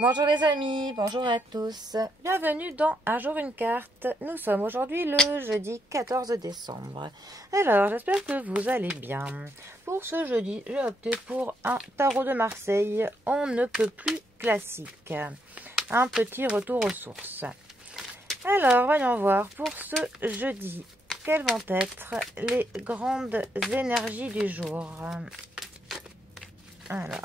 Bonjour les amis, bonjour à tous. Bienvenue dans Un jour une carte. Nous sommes aujourd'hui le jeudi 14 décembre. Alors, j'espère que vous allez bien. Pour ce jeudi, j'ai opté pour un tarot de Marseille. On ne peut plus classique. Un petit retour aux sources. Alors, voyons voir pour ce jeudi. Quelles vont être les grandes énergies du jour? Alors,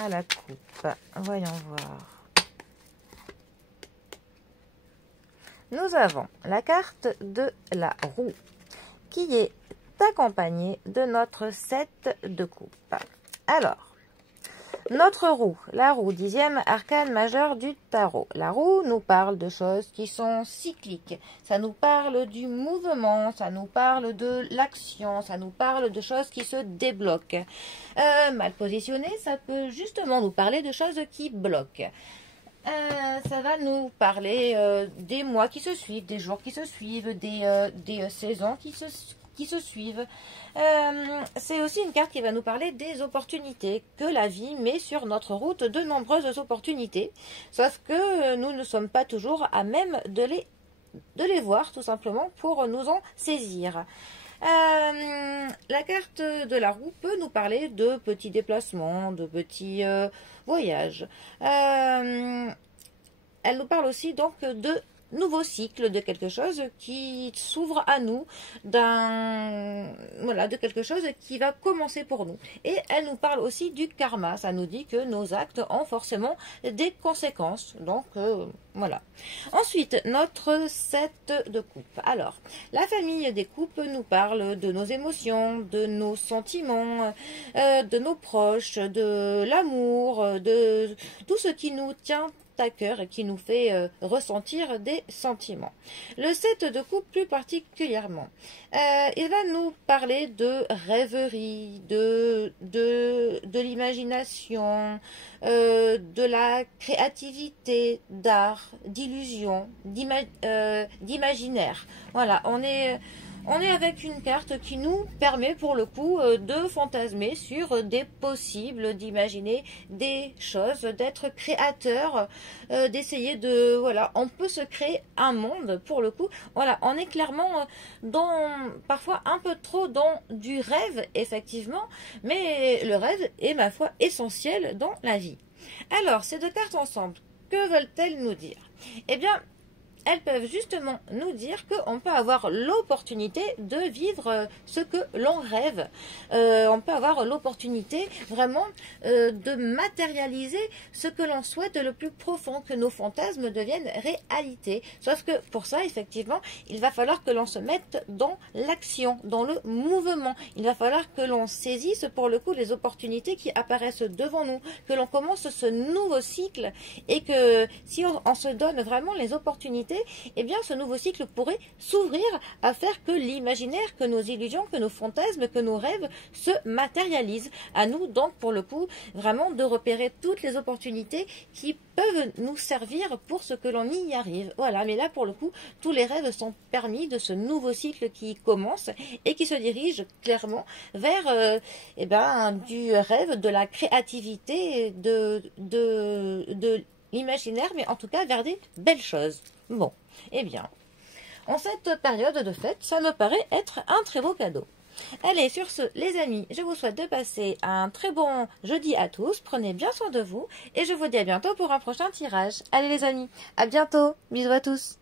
à la coupe, voyons voir. Nous avons la carte de la roue qui est accompagnée de notre 7 de coupe. Alors, notre roue, la roue, 10e arcane majeur du tarot. La roue nous parle de choses qui sont cycliques. Ça nous parle du mouvement, ça nous parle de l'action, ça nous parle de choses qui se débloquent. Mal positionné, ça peut justement nous parler de choses qui bloquent. Ça va nous parler des mois qui se suivent, des jours qui se suivent, des saisons qui se suivent. C'est aussi une carte qui va nous parler des opportunités que la vie met sur notre route, de nombreuses opportunités, sauf que nous ne sommes pas toujours à même de les voir, tout simplement, pour nous en saisir. La carte de la roue peut nous parler de petits déplacements, de petits voyages. Elle nous parle aussi donc de nouveau cycle, de quelque chose qui s'ouvre à nous, de quelque chose qui va commencer pour nous. Et elle nous parle aussi du karma. Ça nous dit que nos actes ont forcément des conséquences. Donc voilà. Ensuite, notre 7 de coupe. Alors, la famille des coupes nous parle de nos émotions, de nos sentiments, de nos proches, de l'amour, de tout ce qui nous tient à cœur et qui nous fait ressentir des sentiments. Le 7 de coupe plus particulièrement, il va nous parler de rêverie, de l'imagination, de la créativité, d'art, d'illusion, d'imaginaire. Voilà, on est avec une carte qui nous permet pour le coup de fantasmer sur des possibles, d'imaginer des choses, d'être créateur, d'essayer de... Voilà, on peut se créer un monde pour le coup. Voilà, on est clairement parfois un peu trop dans du rêve, effectivement, mais le rêve est, ma foi, essentiel dans la vie. Alors, ces deux cartes ensemble, que veulent-elles nous dire? Eh bien, elles peuvent justement nous dire qu'on peut avoir l'opportunité de vivre ce que l'on rêve. On peut avoir l'opportunité vraiment de matérialiser ce que l'on souhaite le plus profond, que nos fantasmes deviennent réalité. Sauf que pour ça, effectivement, il va falloir que l'on se mette dans l'action, dans le mouvement. Il va falloir que l'on saisisse pour le coup les opportunités qui apparaissent devant nous, que l'on commence ce nouveau cycle et que si on se donne vraiment les opportunités, eh bien ce nouveau cycle pourrait s'ouvrir à faire que l'imaginaire, que nos illusions, que nos fantasmes, que nos rêves se matérialisent. À nous donc pour le coup vraiment de repérer toutes les opportunités qui peuvent nous servir pour ce que l'on y arrive. Voilà, mais là pour le coup tous les rêves sont permis de ce nouveau cycle qui commence et qui se dirige clairement vers du rêve, de la créativité, de l'imaginaire, mais en tout cas vers des belles choses. Bon, eh bien, en cette période de fête, ça me paraît être un très beau cadeau. Allez, sur ce, les amis, je vous souhaite de passer un très bon jeudi à tous. Prenez bien soin de vous et je vous dis à bientôt pour un prochain tirage. Allez les amis, à bientôt. Bisous à tous.